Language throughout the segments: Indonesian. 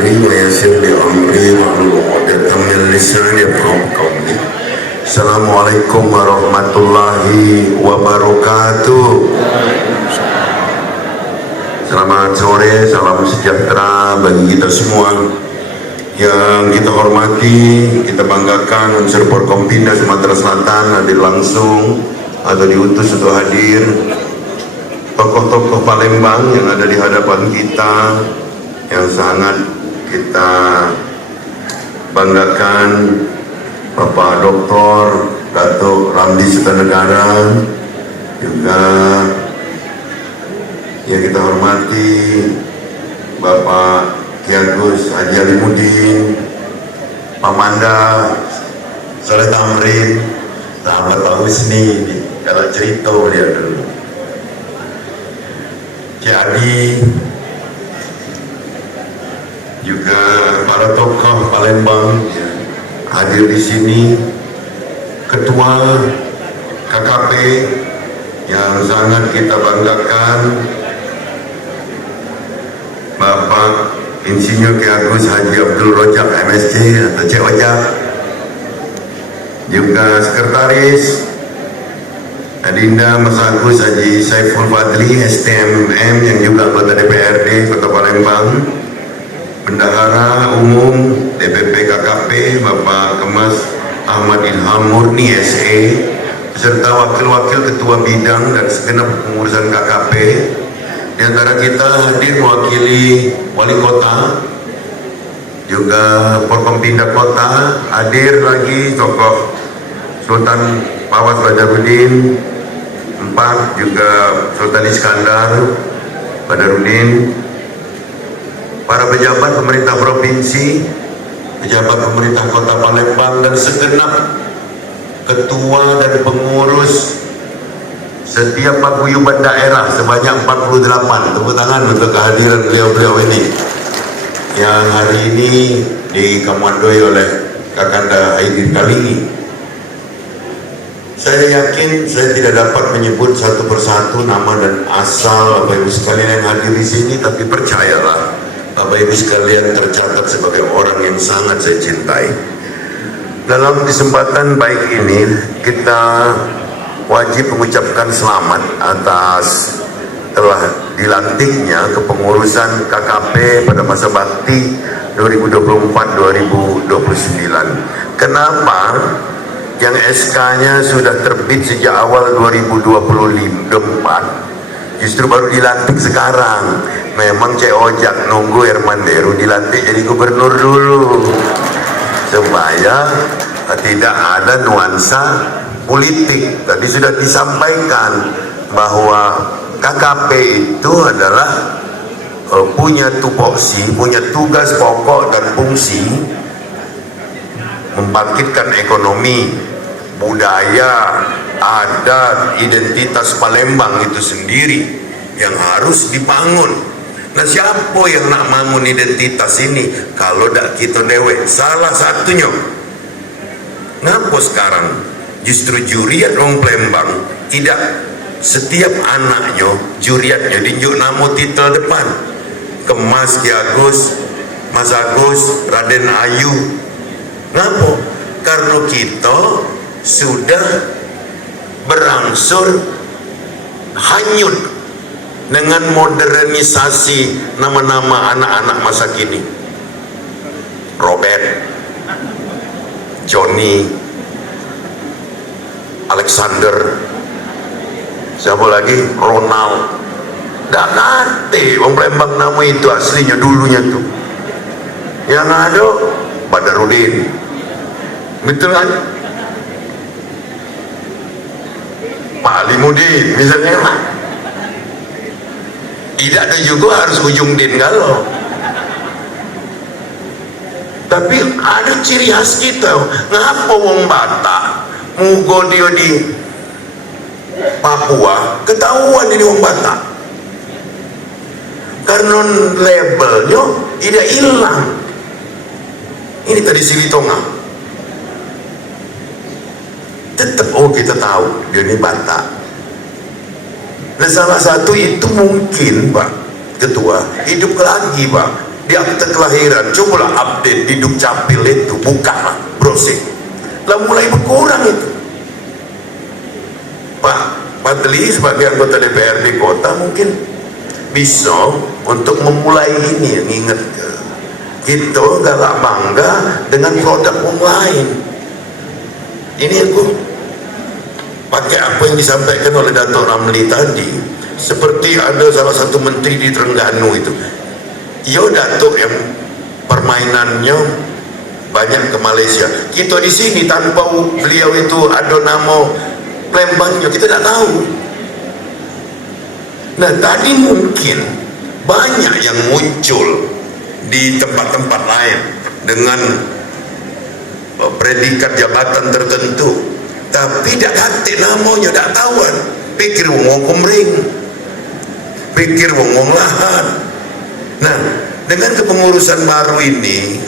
صدري ويسر لي أمري واحلل عقدة من لساني يفقهوا قولي. Assalamualaikum warahmatullahi wabarakatuh. Selamat sore, salam sejahtera bagi kita semua. Yang kita hormati, kita banggakan unsur Forkompinda Sumatera Selatan hadir langsung atau diutus untuk hadir. Tokoh-tokoh Palembang yang ada di hadapan kita yang sangat kita banggakan, Bapak Dr. Datuk Ramli Sutanegara, juga yang kita hormati Bapak Ki Agus Haji Alimuddin, Pak Manda Saleh Tamrin, sahabat Pak Husni, kalau cerita dia dulu, Ki Adi, juga para tokoh Palembang hadir di sini, Ketua KKP yang sangat kita banggakan, Bapak Insinyur Ki Agus Haji Abdul Rojak MSc atau Cik Ojak, juga Sekretaris Adinda Mas Agus Haji Saiful Fadli STMM yang juga anggota DPRD Kota Palembang, Bendahara Umum DPP KKP Bapak Kemas Ahmad Ilham Murni SE, beserta wakil-wakil ketua bidang dan segenap pengurusan KKP. Di antara kita hadir mewakili wali kota, juga Forkompinda Kota, hadir lagi tokoh Sultan Pawas Badarudin IV, juga Sultan Iskandar Badarudin, para pejabat pemerintah provinsi, pejabat pemerintah Kota Palembang, dan segenap ketua dan pengurus setiap paguyuban daerah sebanyak 48. Tepuk tangan untuk kehadiran beliau-beliau ini yang hari ini dikomandoi oleh Kakanda Aidil Kalini. Saya yakin saya tidak dapat menyebut satu persatu nama dan asal Bapak Ibu sekalian yang hadir di sini, tapi percayalah Bapak Ibu sekalian tercatat sebagai orang yang sangat saya cintai. Dalam kesempatan baik ini, kita wajib mengucapkan selamat atas telah dilantiknya kepengurusan KKP pada masa bakti 2024-2029. Kenapa? Yang SK-nya sudah terbit sejak awal 2024, justru baru dilantik sekarang. Memang Cik Ojak nunggu Herman Deru dilantik jadi gubernur dulu, supaya tidak ada nuansa politik. Tadi sudah disampaikan bahwa KKP itu adalah punya tupoksi, punya tugas pokok dan fungsi membangkitkan ekonomi, budaya, adat, identitas Palembang itu sendiri yang harus dibangun. Nah, siapa yang nak bangun identitas ini kalau dak kita dewe? Salah satunya, ngapa sekarang justru juriat orang Palembang tidak setiap anaknya juriatnya dinjuk nama titel depan, Kemas Ki Agus, Mas Agus, Raden Ayu. Ngapa? Karena kita sudah berangsur hanyut dengan modernisasi nama-nama anak-anak masa kini. Robert, Johnny, Alexander, siapa lagi? Ronald. Dah ngerti orang Palembang nama itu aslinya dulunya tuh. Yang ada Badarudin, betul kan? Pak Alimuddin misalnya, tidak ada juga harus ujung din kalau. Tapi ada ciri khas kita. Ngapa wong Batak mugo dia di Papua ketahuan ini wong Batak? Karena labelnya tidak hilang. Ini tadi Silitonga, tetap kita tahu dia ini Batak. Nah, salah satu itu mungkin Pak Ketua hidup lagi Pak di akte kelahiran, cobalah update di Dukcapil itu, bukalah browsing, lah mulai berkurang itu. Pak Fadli sebagai anggota DPRD kota mungkin bisa untuk memulai ini, nginget ke kita galak bangga dengan produk orang lain. Ini aku pakai apa yang disampaikan oleh Dato' Ramli tadi, seperti ada salah satu menteri di Terengganu itu, yo Dato' yang permainannya banyak ke Malaysia, kita di sini tanpa beliau itu ada nama Palembangnya kita tidak tahu. Nah tadi mungkin banyak yang muncul di tempat-tempat lain dengan predikat jabatan tertentu, tapi tidak kate namanya, tidak tahuan, pikir wong komring, pikir wong lahan. Nah dengan kepengurusan baru ini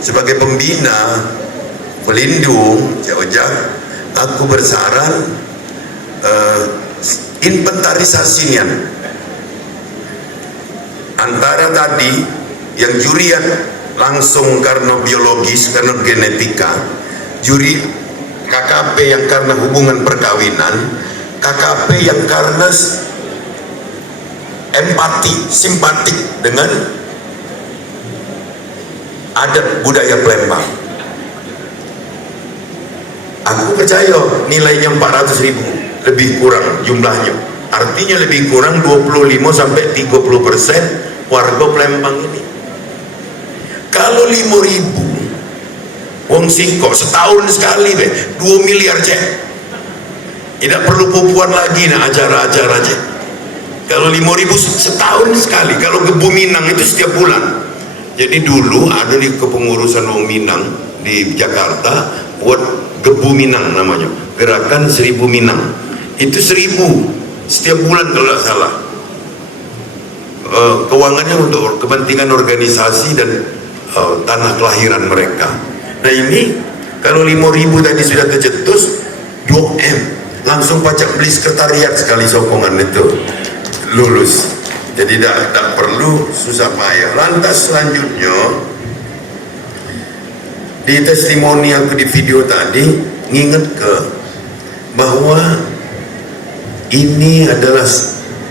sebagai pembina pelindung Ojak, aku bersaran inventarisasinya antara tadi yang jurian langsung karena biologis, karena genetika, juri KKP yang karena hubungan perkawinan, KKP yang karena empati, simpatik dengan adat budaya Palembang. Aku percaya nilainya 400.000 lebih kurang jumlahnya, artinya lebih kurang 25-30% warga Palembang ini. Kalau 5.000 wong singkok setahun sekali 2 miliar cek, tidak perlu pupuan lagi nah acara-acara cek. Kalau 5.000 setahun sekali, kalau Gebu Minang itu setiap bulan. Jadi dulu ada di kepengurusan wong Minang di Jakarta buat Gebu Minang namanya, gerakan 1000 Minang, itu 1.000 setiap bulan kalau tidak salah. Keuangannya untuk kepentingan organisasi dan tanah kelahiran mereka. Nah ini kalau 5.000 tadi sudah tercetus 2M, langsung pajak beli sekretariat sekali sokongan itu lulus. Jadi tidak perlu susah payah. Lantas selanjutnya di testimoni aku di video tadi nginget ke bahwa ini adalah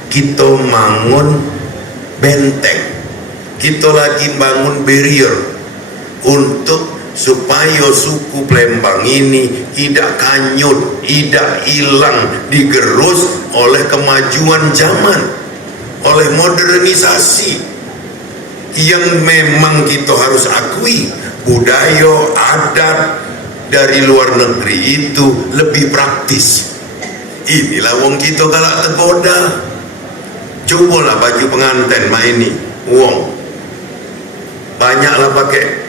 kita bangun benteng, kita lagi bangun barrier untuk supaya suku Palembang ini tidak kanyut, tidak hilang, digerus oleh kemajuan zaman, oleh modernisasi yang memang kita harus akui. Budaya, adat dari luar negeri itu lebih praktis. Inilah wong kita galak tergoda. Cobalah baju pengantin maini wong, banyaklah pakai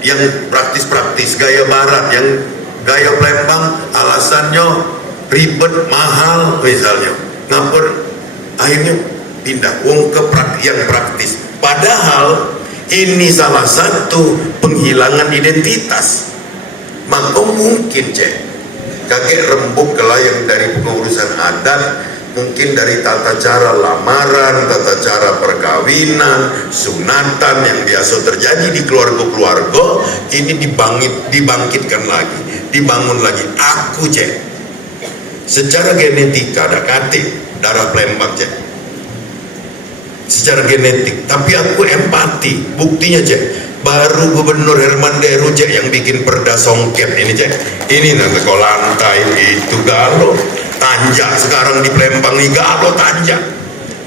yang praktis-praktis, gaya barat, yang gaya Palembang alasannya ribet, mahal misalnya. Ngapa akhirnya pindah wong ke yang praktis, padahal ini salah satu penghilangan identitas. Maka mungkin kakek rembuk kelayang dari pengurusan adat, mungkin dari tata cara lamaran, tata cara perkawinan, sunatan yang biasa terjadi di keluarga-keluarga, ini dibangkitkan lagi, dibangun lagi. Aku secara genetika ada kate darah Palembang secara genetik, tapi aku empati. Buktinya baru Gubernur Herman Deru yang bikin perda songket ini ini nanti kau lantai itu galo tanjak sekarang di Palembang ini galo tanjak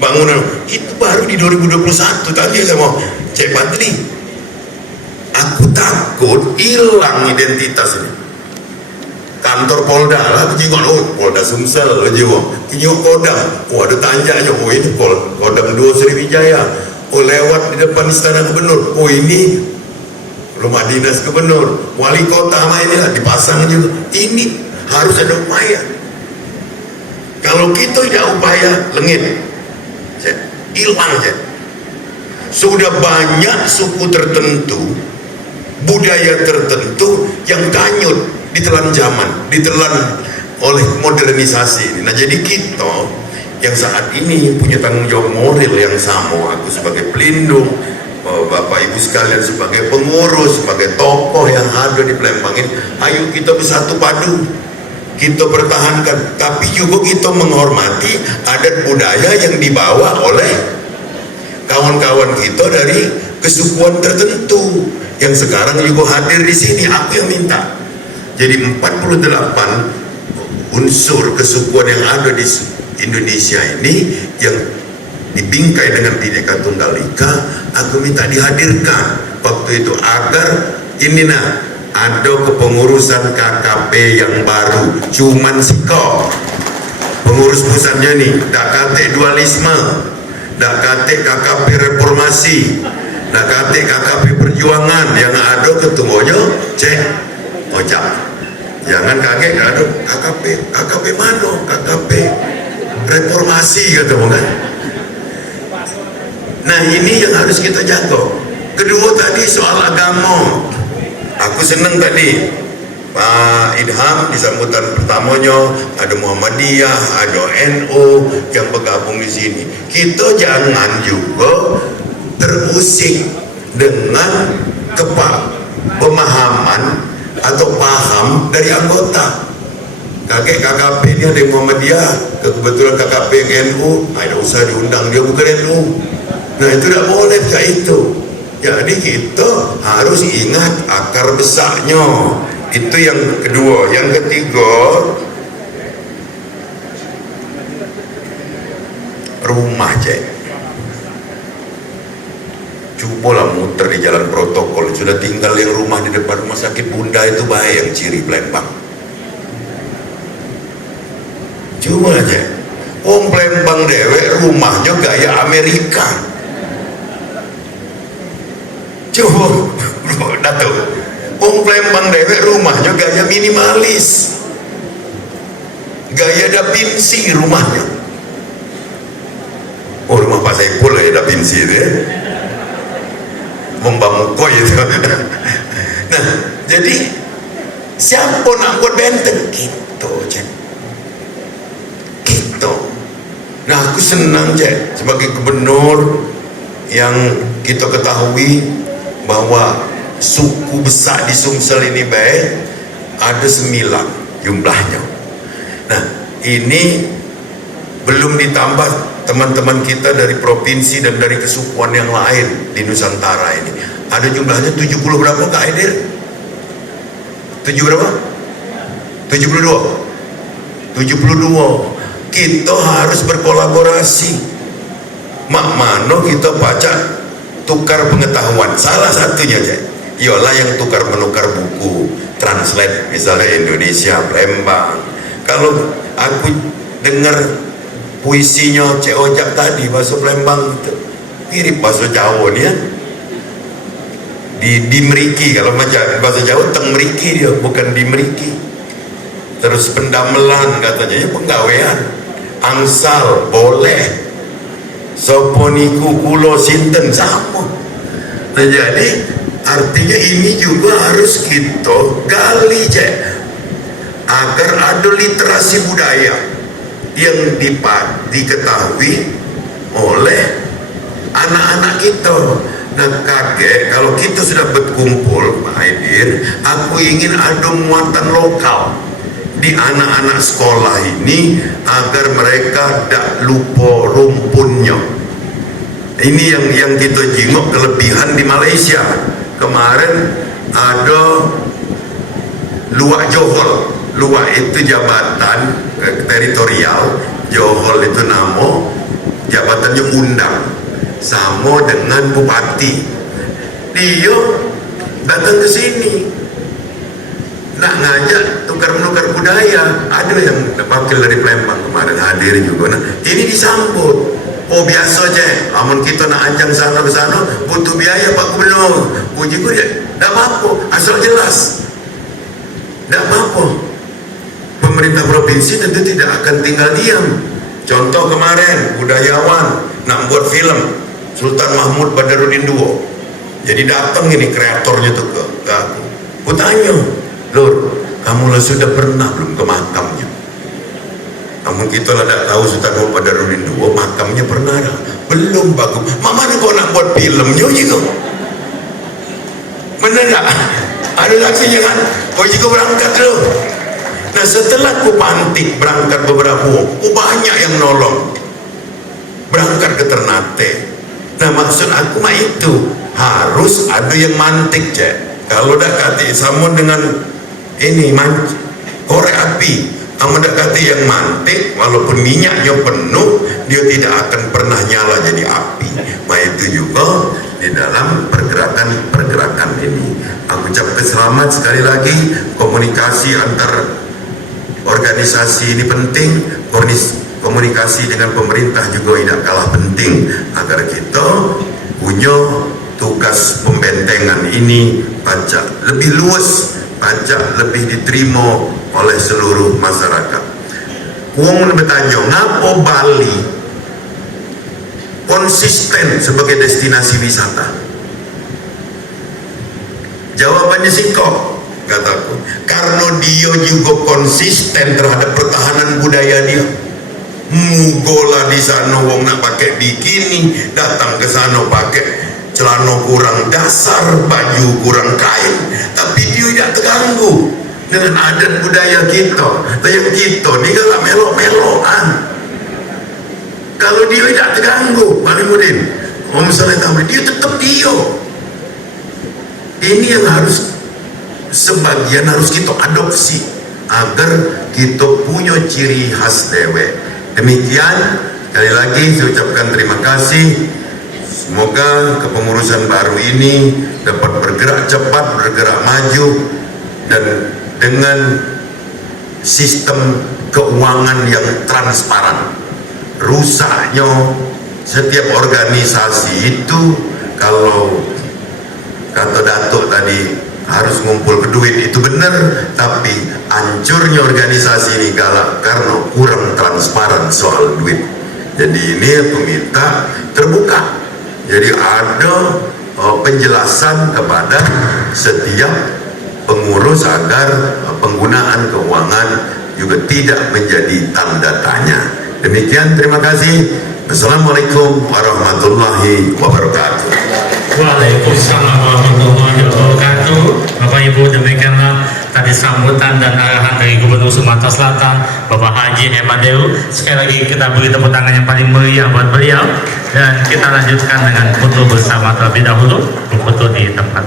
bangunan itu baru di 2021. Tadi saya mau Fadli, aku takut hilang identitas ini. Kantor Polda lah kejingon, Polda Sumsel kejingon Kodam, ada tanjaknya, ini Kodam 2 Sriwijaya, lewat di depan istana gubernur, ini rumah dinas gubernur, wali kota sama inilah dipasang juga. Ini harus ada upaya. Kalau kita tidak upaya, lengit, hilang. Sudah banyak suku tertentu, budaya tertentu yang kanyut, ditelan zaman, ditelan oleh modernisasi. Nah jadi kita yang saat ini punya tanggung jawab moral yang sama, aku sebagai pelindung Bapak Ibu sekalian, sebagai pengurus, sebagai tokoh yang ada di Palembang ini, ayo kita bersatu padu, kita pertahankan, tapi juga kita menghormati adat budaya yang dibawa oleh kawan-kawan kita dari kesukuan tertentu yang sekarang juga hadir di sini. Aku yang minta, jadi 48 unsur kesukuan yang ada di Indonesia ini yang dibingkai dengan Bhinneka Tunggal Ika, aku minta dihadirkan waktu itu agar ini ada kepengurusan KKP yang baru. Cuman siko pengurus pusatnya nih dak kate dualisme, dak kate KKP reformasi, dak kate KKP perjuangan, yang ada ketuanya cek ojak. Jangan kaget ada KKP mana, KKP reformasi kata kan. Nah ini yang harus kita jaga. Kedua tadi soal agama, aku senang tadi Pak Idham di sambutan pertamanya ada Muhammadiyah, ada NU yang bergabung di sini. Kita jangan juga terusik dengan pemahaman atau paham dari anggota. Kakek KKP ini ada Muhammadiyah, kebetulan KKP yang NU, ada usah diundang, dia bukan NU. Nah itu tidak boleh kayak itu. Jadi kita harus ingat akar besarnya. Itu yang kedua. Yang ketiga, rumah cek. Cobalah muter di jalan protokol. Sudah tinggal yang rumah di depan rumah sakit Bunda itu bahaya, yang ciri Palembang. Coba aja. Palembang dewek rumahnya gaya Amerika. Coba, Datuk. Palembang dewek rumahnya gaya minimalis, gaya Da Vinci rumahnya. Oh, rumah Pak Saipul ya Da Vinci itu ya, Membamukoi itu. Nah, jadi siapa nak buat benteng gitu, cek. Gitu. Nah, aku senang cek sebagai gubernur yang kita ketahui bahwa suku besar di Sumsel ini baik ada 9 jumlahnya. Nah ini belum ditambah teman-teman kita dari provinsi dan dari kesukuan yang lain di Nusantara ini. Ada jumlahnya 70 berapa Kak Aidir? 7 berapa? 72. Kita harus berkolaborasi. Mak mano kita baca tukar pengetahuan. Salah satunya aja ialah yang tukar menukar buku, translate misalnya Indonesia Palembang. Kalau aku dengar puisinya Cek Ojak tadi bahasa Palembang itu mirip bahasa Jawa nih ya. Di Meriki, kalau bahasa Jawa teng Meriki dia, bukan di Meriki. Terus pendamelan katanya ya, penggawean, angsal boleh, soponiku kulo sinten sama. Nah, jadi artinya ini juga harus kita gali cek agar ada literasi budaya yang diketahui oleh anak-anak kita. Nah kakek, kalau kita sudah berkumpul Pak Aidir, aku ingin ada muatan lokal di anak-anak sekolah ini agar mereka tidak lupa rumpunnya. Ini yang kita jingok kelebihan di Malaysia. Kemarin ada Luak Johor. Luak itu jabatan teritorial, Johor itu nama jabatannya undang, sama dengan bupati. Dia datang ke sini nak ngajak tukar menukar budaya. Ada yang wakil dari Palembang kemarin hadir juga. Nah ini disambut. Oh biasa aja, amun kita nak anjang sana ke sana butuh biaya Pak Gubernur. Puji gue dia, tak apa, asal jelas. Tak apa. Pemerintah provinsi tentu tidak akan tinggal diam. Contoh kemarin budayawan nak buat film Sultan Mahmud Badarudin II. Jadi datang ini kreatornya tuh ke aku. Aku tanya, Lur, kamu lah sudah pernah belum ke makamnya? Namun kita lah tak tahu Sultan Mahmud Badarudin II makamnya pernah dah. belum bagus. Mana kau nak buat filmnya juga? Benar tak? Ada saksinya kan? Kau juga berangkat dulu. Nah setelah ku pantik berangkat beberapa, ku banyak yang nolong. Berangkat ke Ternate. Nah maksud aku mah itu harus ada yang mantik cek. Kalau dah kati sama dengan ini korek api, kamu dah kati yang mantik, walaupun minyaknya penuh, dia tidak akan pernah nyala jadi api. Nah itu juga di dalam pergerakan ini. Aku ucapkan selamat sekali lagi. Komunikasi antar organisasi ini penting. Komunikasi dengan pemerintah juga tidak kalah penting agar kita punya tugas pembentengan ini pajak lebih luas, pajak lebih diterima oleh seluruh masyarakat. Wong bertanya, ngapa Bali konsisten sebagai destinasi wisata? Jawabannya singkok, kataku, karena dia juga konsisten terhadap pertahanan budaya dia. Mugola di sana wong nak pakai bikini, datang ke sana pakai celana kurang dasar, baju kurang kain, tapi dia tidak terganggu dengan adat budaya kita. Yang kita ni galak melok-melokan. Kalau dia tidak terganggu, Malimudin, misalnya tamu, dia tetap dia. Ini yang harus sebagian harus kita adopsi agar kita punya ciri khas dewek. Demikian, sekali lagi saya ucapkan terima kasih. Semoga kepengurusan baru ini dapat bergerak cepat, bergerak maju, dan dengan sistem keuangan yang transparan. Rusaknya setiap organisasi itu, kalau kata Datuk tadi harus ngumpul ke duit, itu benar, tapi hancurnya organisasi ini galak karena kurang transparan soal duit. Jadi ini aku minta terbuka, jadi ada penjelasan kepada setiap pengurus agar penggunaan keuangan juga tidak menjadi tanda tanya. Demikian, terima kasih. Assalamualaikum warahmatullahi wabarakatuh. Waalaikumsalam warahmatullahi wabarakatuh. Bapak Ibu, demikianlah tadi sambutan dan arahan dari Gubernur Sumatera Selatan, Bapak Haji Hemadeu. Sekali lagi kita beri tepuk tangan yang paling meriah buat beliau, dan kita lanjutkan dengan foto bersama terlebih dahulu. Foto di tempat.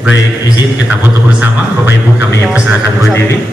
Baik, izin kita foto bersama. Bapak Ibu kami persilakan berdiri.